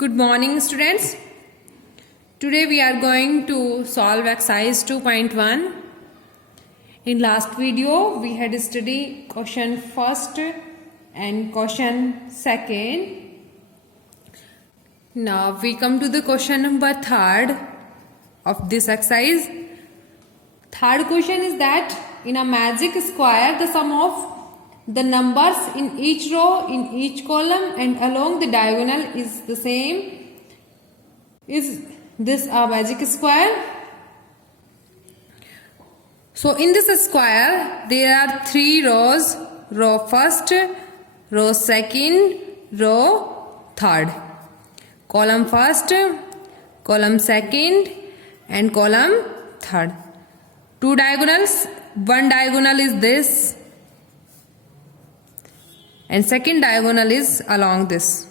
Good morning, students. Today we are going to solve exercise 2.1. In last video we had studied question first and question second. Now we come to the question number third of this exercise. Third question is that in a magic square, the sum of the numbers in each row, in each column and along the diagonal is the same. Is this a magic square? So in this square, there are three rows. Row first, row second, row third. Column first, column second and column third. Two diagonals. One diagonal is this and second diagonal is along this.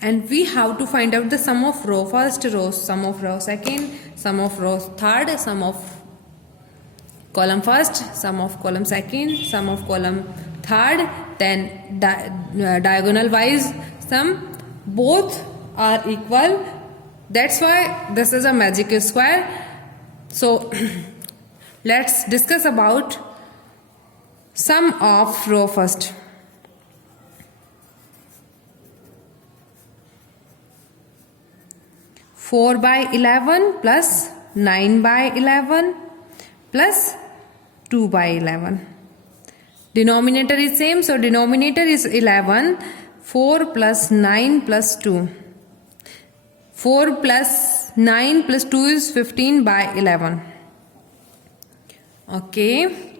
And we have to find out the sum of row first, sum of row second, sum of row third, sum of column first, sum of column second, sum of column third, then diagonal wise sum. Both are equal. That's why this is a magic square. So let's discuss about sum of row first. Four by 11 plus 9 by 11 plus 2 by 11. Denominator is same, so denominator is 11. 4 plus 9 plus 2. 4 plus 9 plus 2 is 15 by 11. Okay.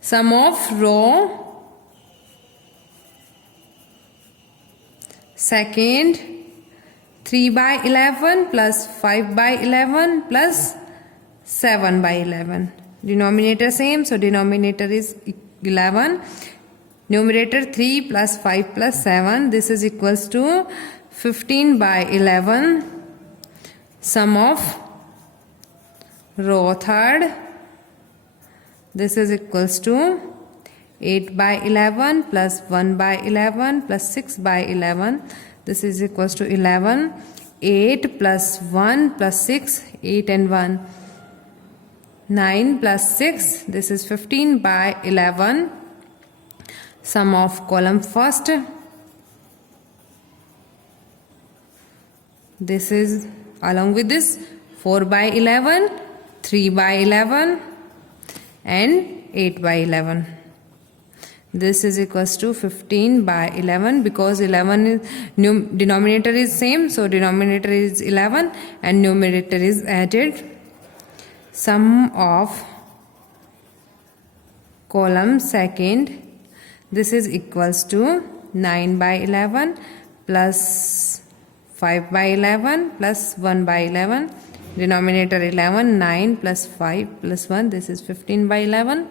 Sum of row second, 3 by 11 plus 5 by 11 plus 7 by 11. Denominator same, so denominator is 11. Numerator 3 plus 5 plus 7. This is equals to 15 by 11. Sum of row third. This is equals to 8 by 11 plus 1 by 11 plus 6 by 11. This is equals to 11. 8 plus 1 plus 6, 8 and 1. 9 plus 6, this is 15 by 11. Sum of column first. This is along with this 4 by 11, 3 by 11 and 8 by 11. This is equals to 15 by 11 because 11 is denominator is same, so denominator is 11 and numerator is added. Sum of column second. This is equals to 9 by 11 plus 5 by 11 plus 1 by 11. Denominator 11, 9 plus 5 plus 1. This is 15 by 11.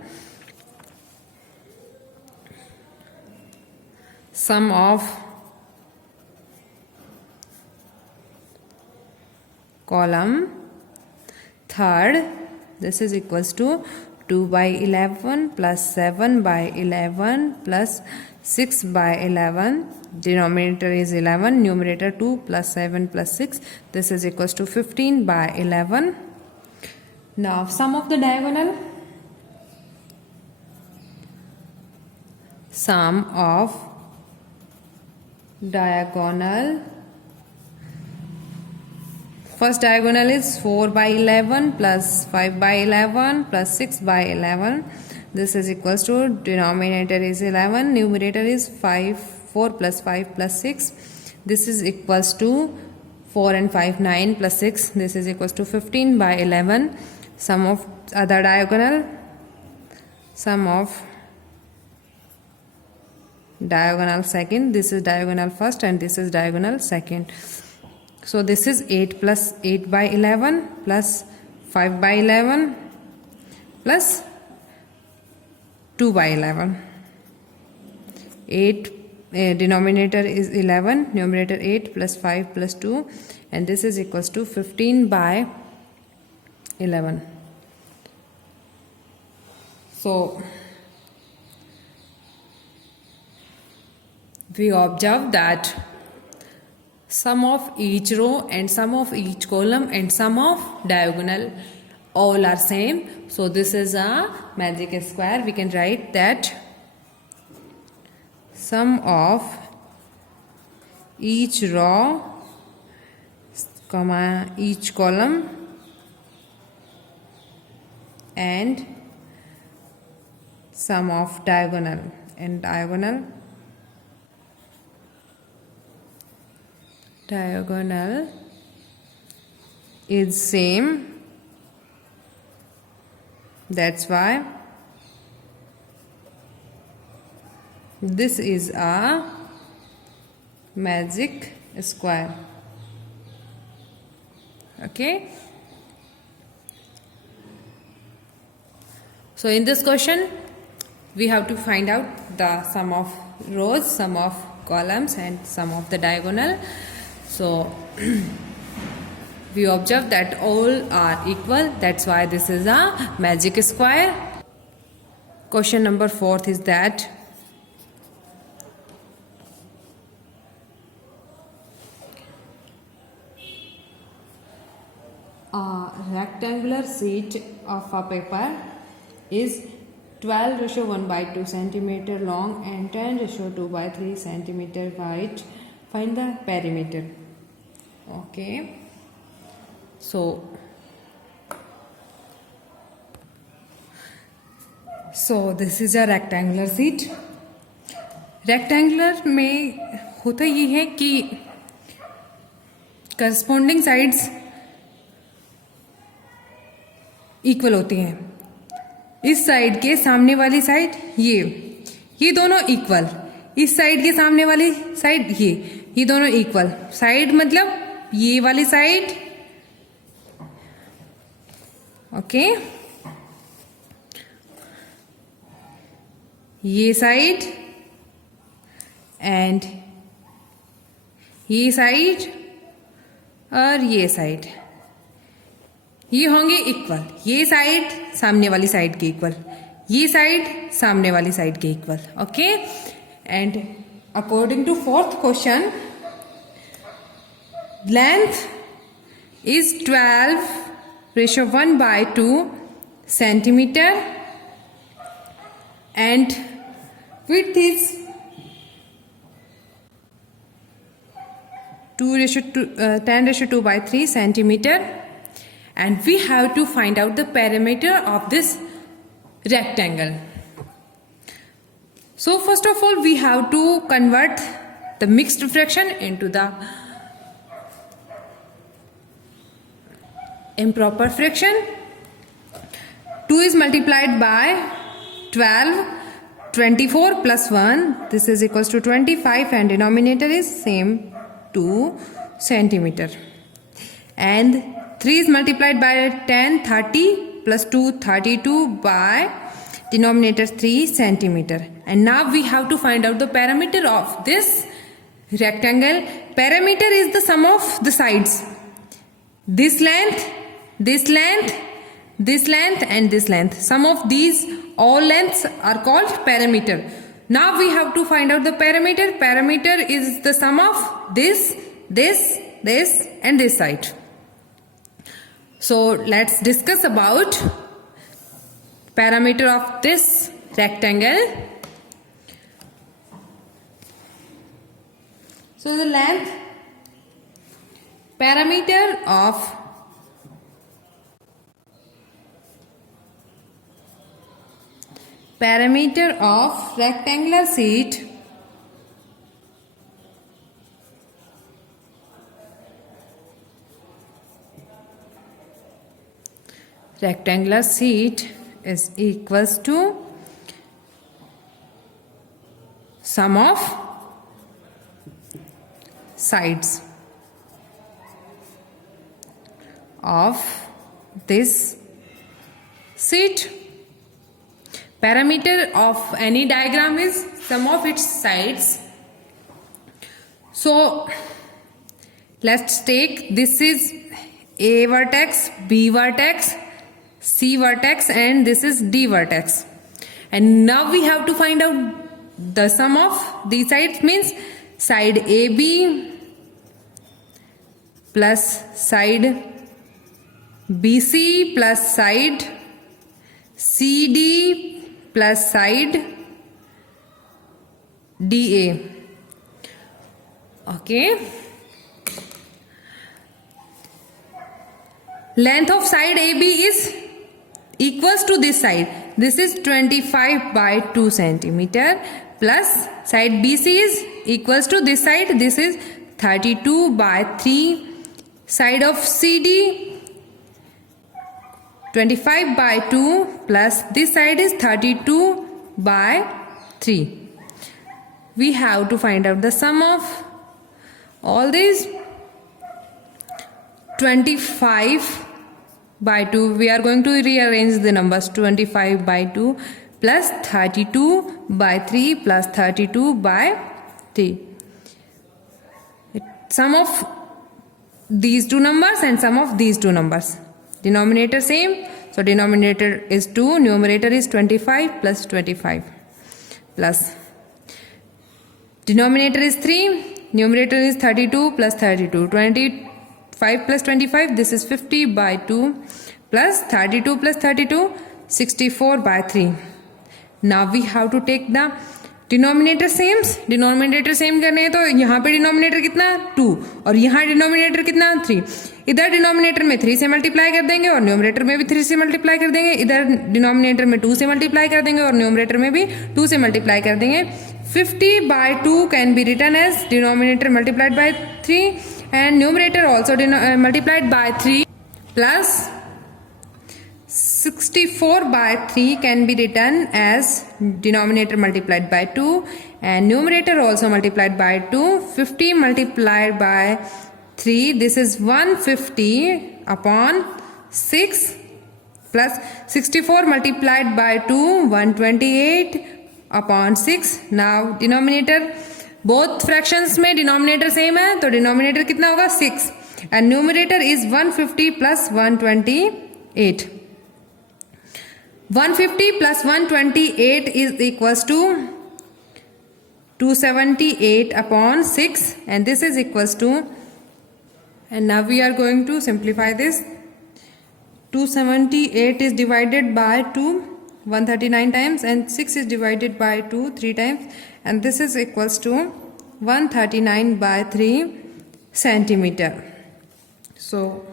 Sum of column third. This is equals to 2 by 11 plus 7 by 11 plus 6 by 11. Denominator is 11. Numerator 2 plus 7 plus 6. This is equals to 15 by 11. Now sum of the diagonal. Sum of diagonal. First diagonal is 4 by 11 plus 5 by 11 plus 6 by 11. This is equals to denominator is 11. Numerator is 4 plus 5 plus 6. This is equals to 4 and 5, 9 plus 6. This is equals to 15 by 11. Sum of other diagonal. Sum of diagonal second. This is diagonal first and this is diagonal second. So this is 8 plus 8 by 11 plus 5 by 11 plus 2 by 11. 8 denominator is 11, numerator 8 plus 5 plus 2 and this is equals to 15 by 11. So we observe that sum of each row and sum of each column and sum of diagonal all are same. So this is a magic square. We can write that sum of each row, comma, each column and sum of diagonal and diagonal is same. That's why this is a magic square. Okay. So in this question we have to find out the sum of rows, sum of columns and sum of the diagonal. So we observe that all are equal. That's why this is a magic square. Question number 4 is that a rectangular sheet of a paper is 12:1/2 centimeter long and 10:2/3 centimeter wide. Find the perimeter. Okay. So this is a rectangular sheet. Rectangular में होता ये है कि corresponding sides equal होती हैं. इस side के सामने वाली साइड ये दोनों इक्वल. इस साइड के सामने वाली साइड ये दोनों इक्वल. साइड मतलब ये वाली साइड, ओके, ये साइड एंड ये साइड और ये साइड, ये होंगे इक्वल. ये साइड सामने वाली साइड के इक्वल, ये साइड सामने वाली साइड के equal. Okay. And according to fourth question, length is 12:1/2 centimeter and width is 10:2/3 centimeter, and we have to find out the perimeter of this rectangle. So first of all we have to convert the mixed fraction into the improper fraction. 2 is multiplied by 12, 24 plus 1, this is equals to 25 and denominator is same 2 centimeter. And 3 is multiplied by 10, 30 plus 2, 32 by denominator 3 centimeter. And now we have to find out the perimeter of this rectangle. Perimeter is the sum of the sides. This length, this length, this length and this length. Sum of these all lengths are called perimeter. Now we have to find out the perimeter. Perimeter is the sum of this, this, this and this side. So let's discuss about perimeter of this rectangle. So the length, perimeter of rectangular sheet is equals to sum of sides of this sheet. Perimeter of any diagram is sum of its sides. So let's take, this is A vertex, B vertex, C vertex and this is D vertex. And now we have to find out the sum of these sides, means side AB plus side BC plus side CD plus side DA. Okay. Length of side AB is equals to this side. This is 25 by 2 centimeter plus side BC is equals to this side. This is 32 by 3. Side of CD 25 by 2 plus this side is 32 by 3. We have to find out the sum of all these. 25 by 2, we are going to rearrange the numbers. 25 by 2 plus 32 by 3 plus 32 by 3. Sum of these two numbers and sum of these two numbers. Denominator same, so denominator is 2, numerator is 25 plus 25 plus denominator is 3, numerator is 32 plus 32. 25 plus 25, this is 50 by 2 plus 32 plus 32, 64 by 3. Now we have to take the denominator sames. Denominator same करने हैं तो यहाँ पे denominator कितना 2 और यहाँ denominator कितना 3. इधर डिनोमिनेटर में 3 से मल्टीप्लाई कर देंगे और न्यूमरेटर में भी 3 से मल्टीप्लाई कर देंगे. इधर डिनोमिनेटर में 2 से मल्टीप्लाई कर देंगे और न्यूमरेटर में भी 2 से मल्टीप्लाई कर देंगे. 50 by 2 can be written as denominator multiplied by 3 and numerator also multiplied by 3 plus 64 by 3 can be written as denominator multiplied by 2 and numerator also multiplied by 2. 50 multiplied by 3, this is 150 upon 6 plus 64 multiplied by 2, 128 upon 6. Now denominator, both fractions में denominator same है तो denominator कितना होगा 6 and numerator is 150 plus 128. 150 plus 128 is equals to 278 upon 6 and this is equals to, and now we are going to simplify this. 278 is divided by 2 139 times and 6 is divided by 2 3 times and this is equals to 139 by 3 centimeter. So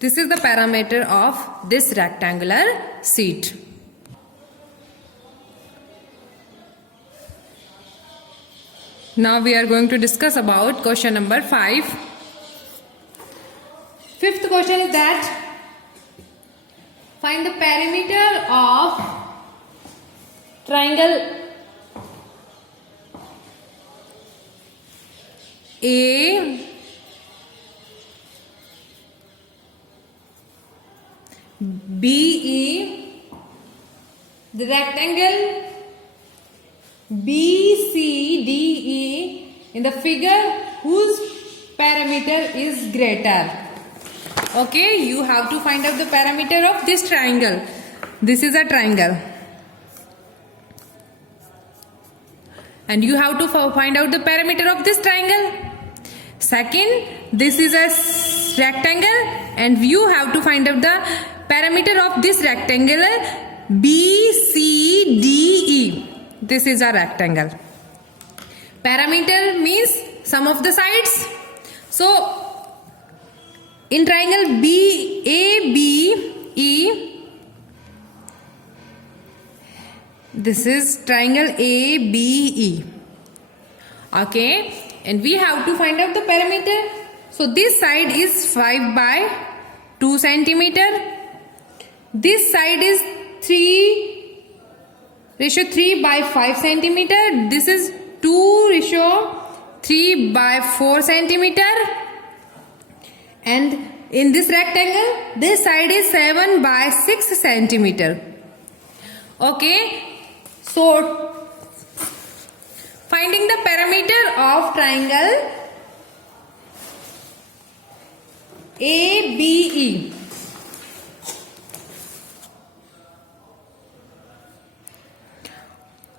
this is the parameter of this rectangular sheet. Now we are going to discuss about question number 5. Fifth question is that find the perimeter of triangle A BE, the rectangle BCDE in the figure whose perimeter is greater. Okay, you have to find out the perimeter of this triangle. This is a triangle and you have to find out the perimeter of this triangle. Second, this is a rectangle and you have to find out the perimeter of this rectangle BCDE. This is a rectangle. Perimeter means sum of the sides. So in triangle BABE, this is triangle ABE. Okay, and we have to find out the perimeter. So this side is 5 by 2 centimeter. This side is 3:3 by 5 centimeter. This is 2:3 by 4 centimeter. And in this rectangle, this side is 7 by 6 centimeter. Okay, so finding the perimeter of triangle ABE.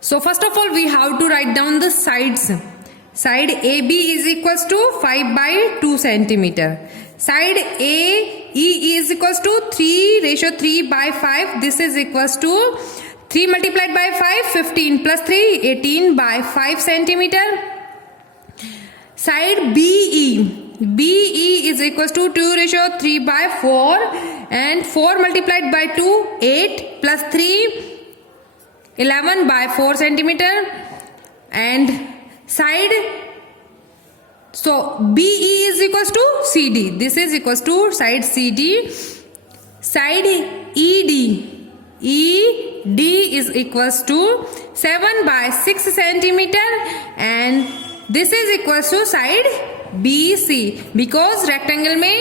So first of all we have to write down the sides. Side AB is equals to 5 by 2 centimeter. Side AE is equals to 3 ratio 3 by 5. This is equals to 3 multiplied by 5, 15 plus 3, 18 by 5 centimeter. Side BE is equals to 2 ratio 3 by 4 and 4 multiplied by 2, 8 plus 3, 11 by 4 centimeter. And side, so BE is equals to CD. This is equals to side CD. Side ED is equals to 7 by 6 centimeter and this is equals to side BC because rectangle में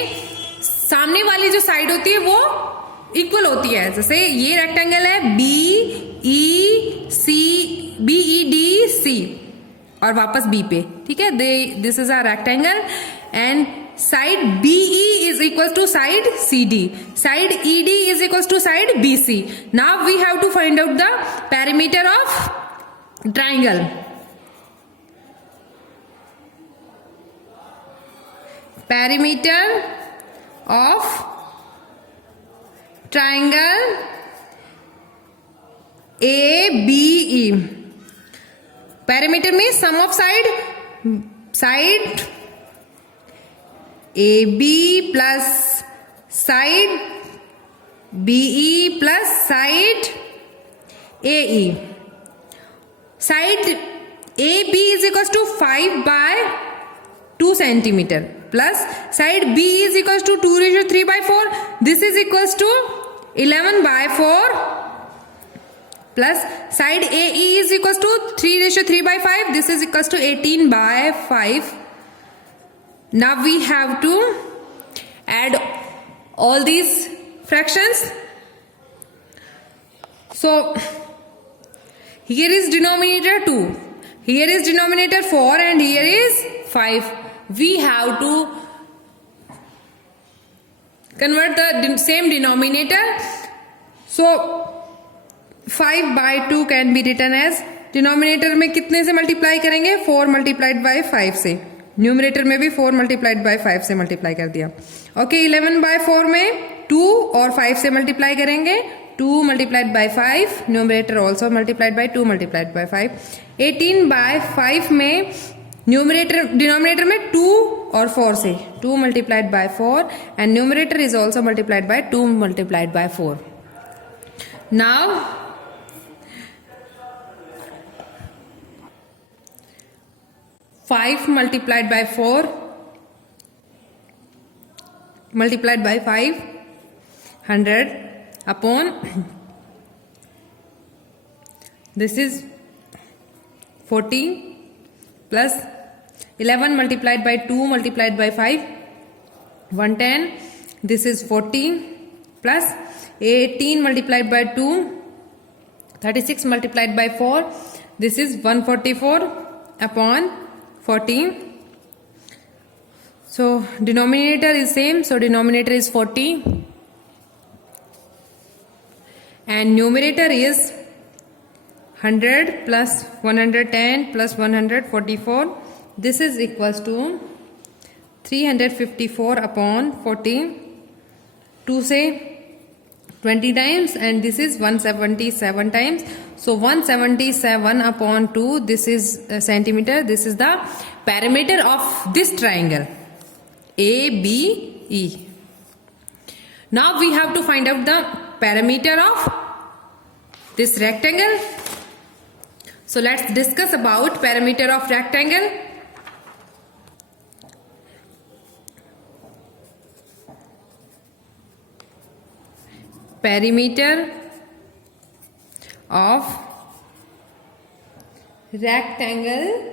सामने वाली जो side होती है वो equal होती है. जैसे ये रेक्टेंगल है BED C और वापस B पे, ठीक है. This is a rectangle and side BE is equals to side CD. Side ED is equals to side BC. Now we have to find out the perimeter of triangle. Perimeter of triangle ABE. Perimeter means sum of side AB plus side BE plus side AE. Side AB is equals to 5 by 2 centimeter plus side B is equals to 2 ratio 3 by 4. This is equals to 11 by 4 plus side AE is equals to 3 ratio 3 by 5. This is equals to 18 by 5. Now we have to add all these fractions. So here is denominator 2, here is denominator 4 and here is 5. We have to convert the same denominator. So 5 by 2 can be written as, denominator में कितने से multiply करेंगे, 4 multiplied by 5 से. Numerator में भी 4 multiplied by 5 से multiply कर दिया. ओके 11 बाय 4 में 2 और 5 से मल्टीप्लाई करेंगे. 2 multiplied by 5, numerator also multiplied by 2 multiplied by 5. 18 by 5 में न्यूमरेटर डिनोमिनेटर में 2 और 4 से 2 multiplied bye 4 and numerator is also multiplied by 2 multiplied bye 4. Now 5 multiplied by 4 multiplied by 5, 100 upon this is 40 plus 11 multiplied by 2 multiplied by 5, 110. This is 40 plus 18 multiplied by 2, 36 multiplied by 4. This is 144 upon 14. So denominator is same, so denominator is 40 and numerator is 100 plus 110 plus 144. This is equals to 354 upon 14. 2 say 20 times and this is 177 times. So 177 upon 2, this is centimeter. This is the perimeter of this triangle ABE. Now we have to find out the perimeter of this rectangle. So let's discuss about perimeter of rectangle. Perimeter of rectangle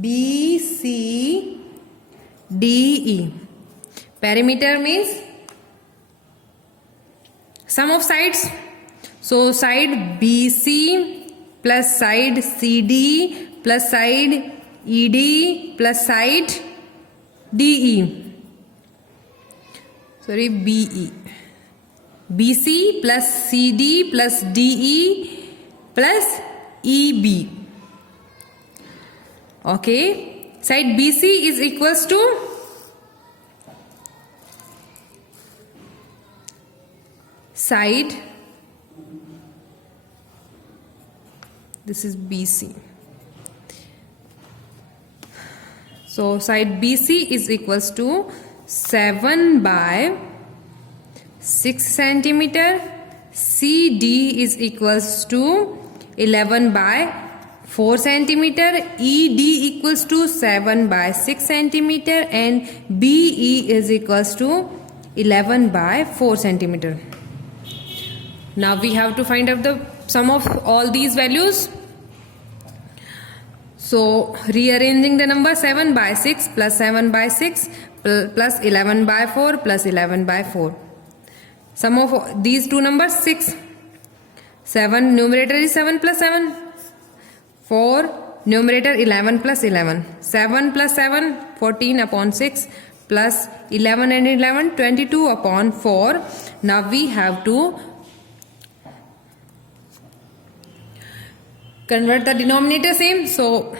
BCDE. Perimeter means sum of sides. So side BC plus side CD plus side ED plus side DE. Sorry, BE. BC plus CD plus DE plus EB. Okay, side BC is equals to side, this is BC. So side BC is equals to 7 by 6 centimeter. CD is equals to 11 by 4 centimeter. ED equals to 7 by 6 centimeter and BE is equals to 11 by 4 centimeter. Now we have to find out the sum of all these values. So rearranging the number, 7 by 6 plus 7 by 6 plus 11 by 4 plus 11 by 4. Sum of these two numbers 6. 7 numerator is 7 plus 7. 4 numerator 11 plus 11. 7 plus 7 14 upon 6 plus 11 and 11 22 upon 4. Now we have to convert the denominator same. So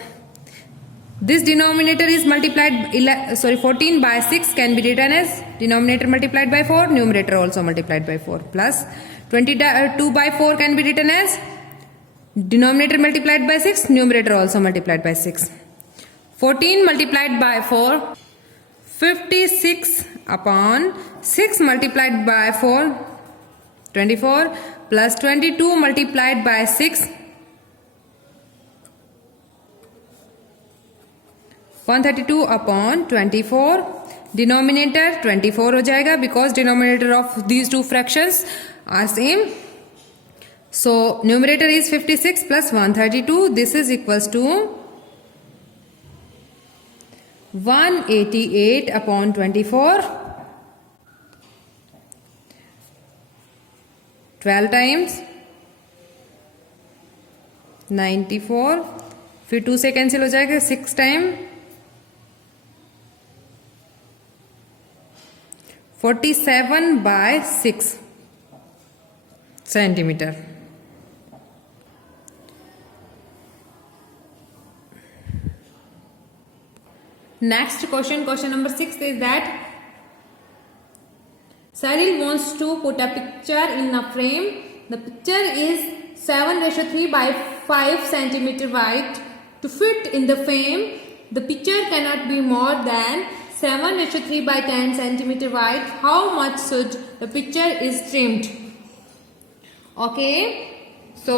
this denominator is multiplied 14 by 6 can be written as denominator multiplied by 4, numerator also multiplied by 4, plus 22 by 4 can be written as denominator multiplied by 6, numerator also multiplied by 6. 14 multiplied by 4, 56 upon 6 multiplied by 4, 24, plus 22 multiplied by 6, 132 upon 24. Denominator 24 हो जाएगा because denominator of these two fractions are same. So numerator is 56 plus 132. This is equals to 188 upon 24. 12 times 94. फिर 2 से cancel हो जाएगा 6 time 47 by 6 centimeter. Next question number 6 is that Cyril wants to put a picture in a frame. The picture is 7:3 by 5 centimeter wide. To fit in the frame, the picture cannot be more than 7:3 by 10 centimeter wide. How much should the picture is trimmed? Okay, so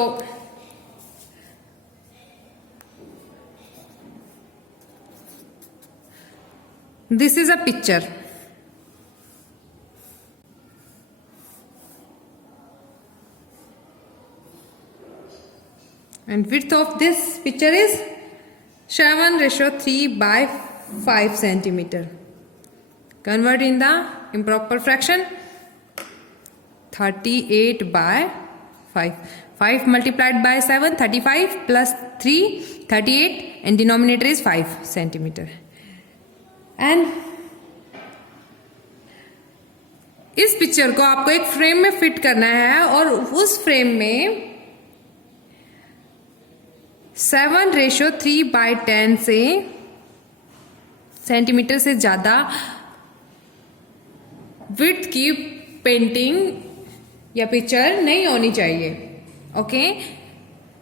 this is a picture. And width of this picture is 7:3 by 5 centimeter. Convert in the improper fraction. 38 by 5. 5 multiplied by 7, 35 plus 3, 38 and denominator is 5 centimeter. And इस picture को आपको एक frame में fit करना है और उस frame में 7:3 by 10 से सेंटीमीटर से ज्यादा विड्थ की पेंटिंग या पिक्चर नहीं होनी चाहिए. ओके,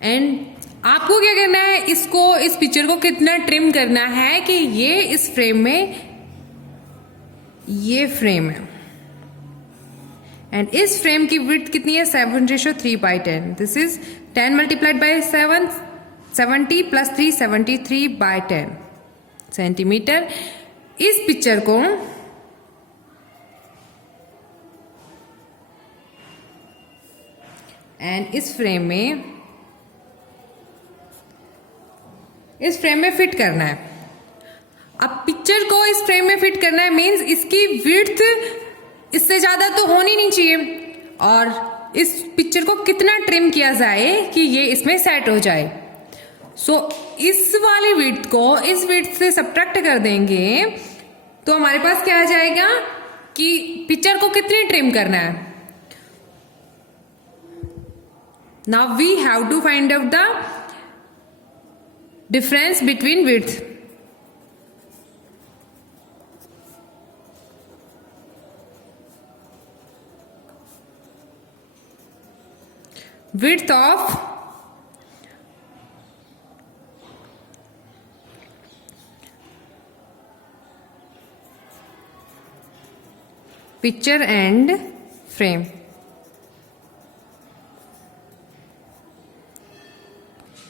एंड आपको क्या करना है, इस पिक्चर को कितना ट्रिम करना है कि ये इस फ्रेम में, ये फ्रेम है एंड इस फ्रेम की विड्थ कितनी है 7:3 by 10. This is 10 multiplied by 7, 70 plus 3, 73 by 10 centimetre. इस पिक्चर को एंड इस फ्रेम में फिट करना है. अब पिक्चर को इस फ्रेम में फिट करना है मींस इसकी विड्थ इससे ज्यादा तो होनी नहीं चाहिए और इस पिक्चर को कितना ट्रिम किया जाए कि ये इसमें सेट हो जाए. सो इस वाली विड्थ को इस विड्थ से सब्ट्रैक्ट कर देंगे तो हमारे पास क्या आ जाएगा कि पिक्चर को कितनी ट्रिम करना है. Now we have to find out the difference between width. Width of picture and frame.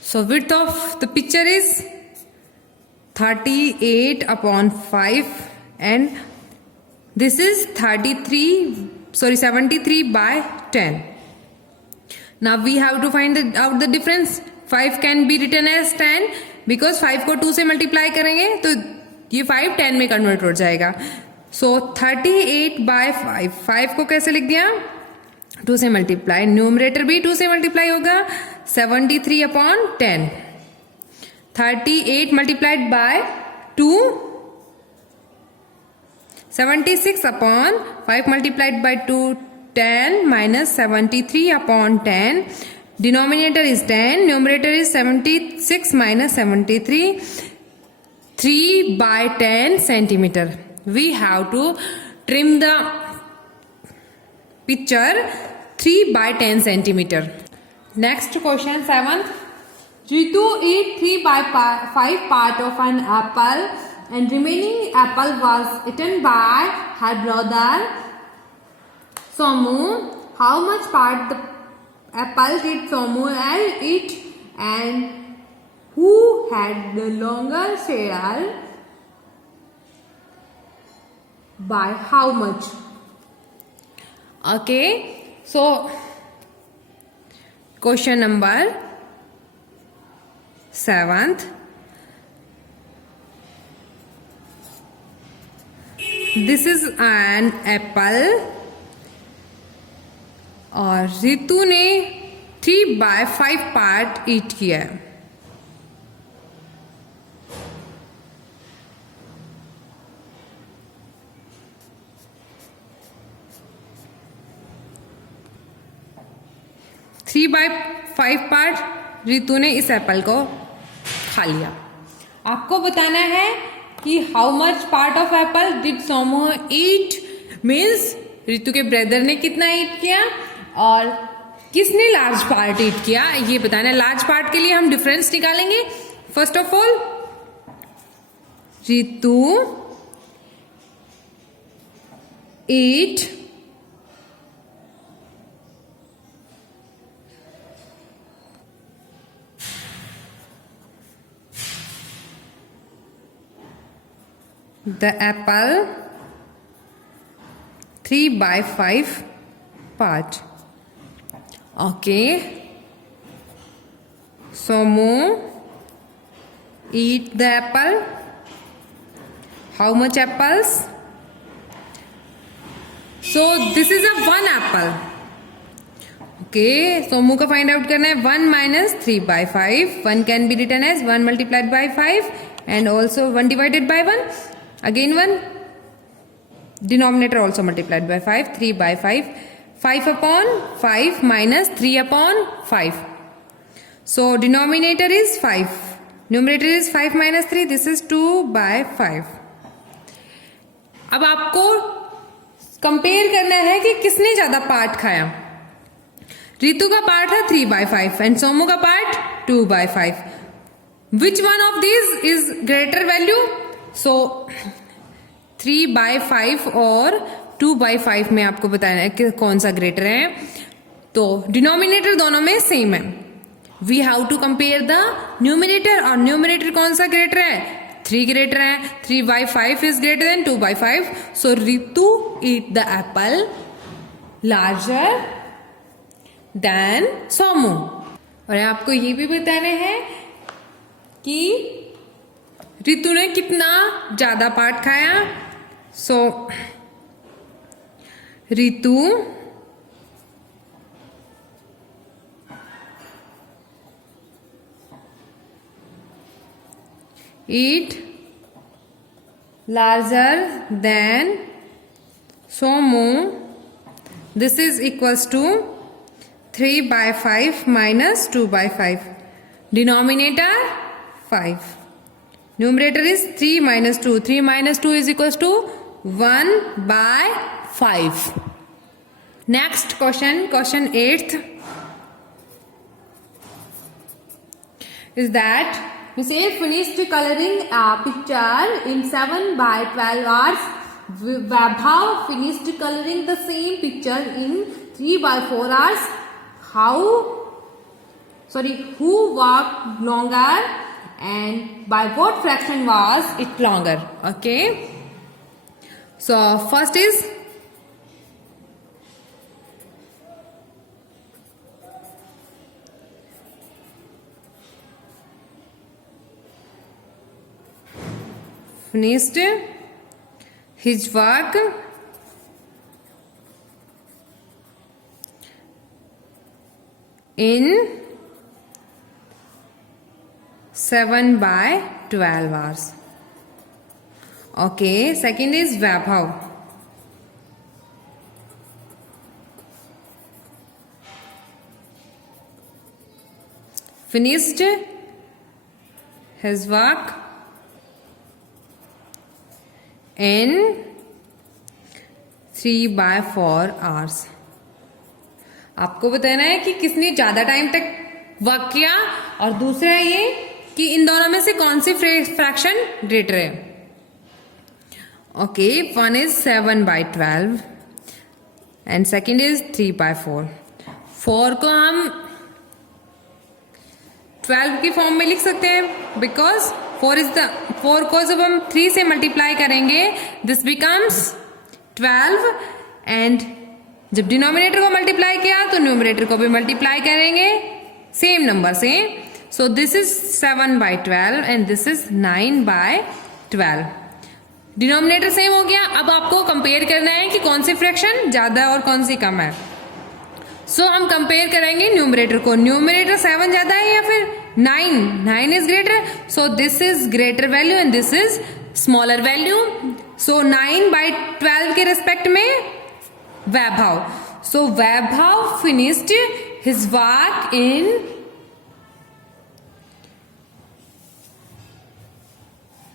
So width of the picture is 38/5 and this is 73 by 10. Now we have to find out the difference. 5 can be written as 10 because 5 को 2 से multiply करेंगे तो ये 5 10 में convert हो जाएगा. सो 38/5. 5 को कैसे लिख दिया? 2 से मल्टीप्लाई. न्यूमरेटर भी 2 से मल्टीप्लाई होगा. 73/10. 38 multiplied by 2. 76/5 multiplied by 2. 10 minus 73/10. Denominator is 10. Numerator is 76 minus 73. 3/10 centimeter. We have to trim the picture 3/10 centimeter. Next question 7th. Ritu ate 3/5 part of an apple and remaining apple was eaten by her brother Somu. How much part the apple did Somu eat and who had the longer share? By how much? Okay, so question number 7th. This is an apple और रितु ने 3/5 part ईट किया है. Three by 5 part Ritu ने इस Apple को खा लिया. आपको बताना है कि how much part of Apple did Somu eat. Means Ritu के ब्रदर ने कितना ईट किया और किसने लार्ज पार्ट ईट किया ये बताना है. लार्ज पार्ट के लिए हम डिफरेंस निकालेंगे. First of all Ritu eat the apple 3/5 part. Okay, Somu eat the apple. How much apples? So this is a 1 apple. Okay, Somu का find out करना है. 1 minus 3/5. 1 can be written as 1 multiplied by 5 and also 1 divided by 1. Again 1. Denominator also multiplied by 5. 3/5. 5/5 minus 3/5. So denominator is 5. Numerator is 5 minus 3. This is 2/5. अब आपको compare करना है कि किसने ज्यादा पार्ट खाया. रितु का पार्ट था 3/5 एंड सोमू का part 2/5. Which one of these is greater value? So 3/5 और 2/5 में आपको बताना है कि कौन सा ग्रेटर है. तो डिनोमिनेटर दोनों में सेम है. We have to compare the numerator और न्यूमिनेटर कौन सा ग्रेटर है. 3 ग्रेटर है. 3/5 is greater than 2/5. So Ritu ate the apple larger than Somu. और आपको ये भी बताना है कि रितु ने कितना ज्यादा पार्ट खाया. सो Ritu eat larger than Somu. This is equals to 3 by 5 minus 2 by 5. Denominator 5. Numerator is 3 minus 2. 3 minus 2 is equals to 1 by 5. Next question, question 8th is that we say finished coloring a picture in 7 by 12 hours. Vaibhav finished coloring the same picture in 3 by 4 hours. Who worked longer and by what fraction was it longer? Okay. So first is finished his work in 7 by 12 hours. Okay, second is Vaibhav. Finished his work in 3 by 4 hours. आपको बताना है कि किसने ज्यादा time तक work किया और दूसरा ये कि इन दोनों में से कौन सी फ्रैक्शन ग्रेटर है. Okay, one is 7 by 12 and second is 3 by 4. 4 को हम 12 की फॉर्म में लिख सकते हैं बिकॉज 4 को जब हम 3 से मल्टीप्लाई करेंगे दिस बिकम्स 12 एंड जब डिनोमिनेटर को मल्टीप्लाई किया तो न्यूमरेटर को भी मल्टीप्लाई करेंगे सेम नंबर से. So this is 7 by 12 and this is 9 by 12. Denominator same हो गया. अब आपको कंपेयर करना है कि कौन सी फ्रैक्शन ज्यादा और कौन सी कम है. सो हम कंपेयर करेंगे न्यूमरेटर को. न्यूमरेटर 7 ज्यादा है या फिर 9 is greater. So this is greater value and this is smaller value. So 9 by 12 के रेस्पेक्ट में Vaibhav. So Vaibhav finished his work in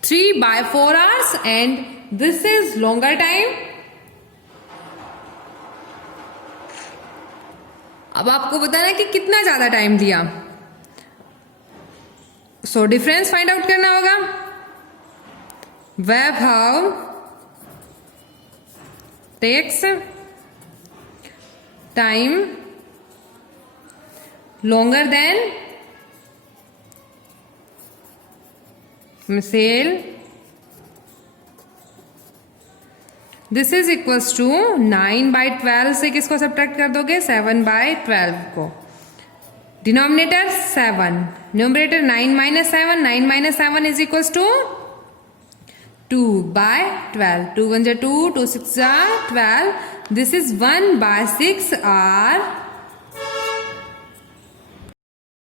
3 by 4 hours and this is longer time. अब आपको बताना है कि कितना ज्यादा टाइम दिया. सो डिफरेंस फाइंड आउट करना होगा. Vaibhav takes time longer than Misail. This is equals to 9 by 12 से किसको सब्ट्रैक्ट कर दोगे 7 by 12 को. Denominator 7, numerator 9 minus 7. 9 minus 7 is equals to 2 by 12. 2 1 2, 2 6 12. This is 1 by 6 or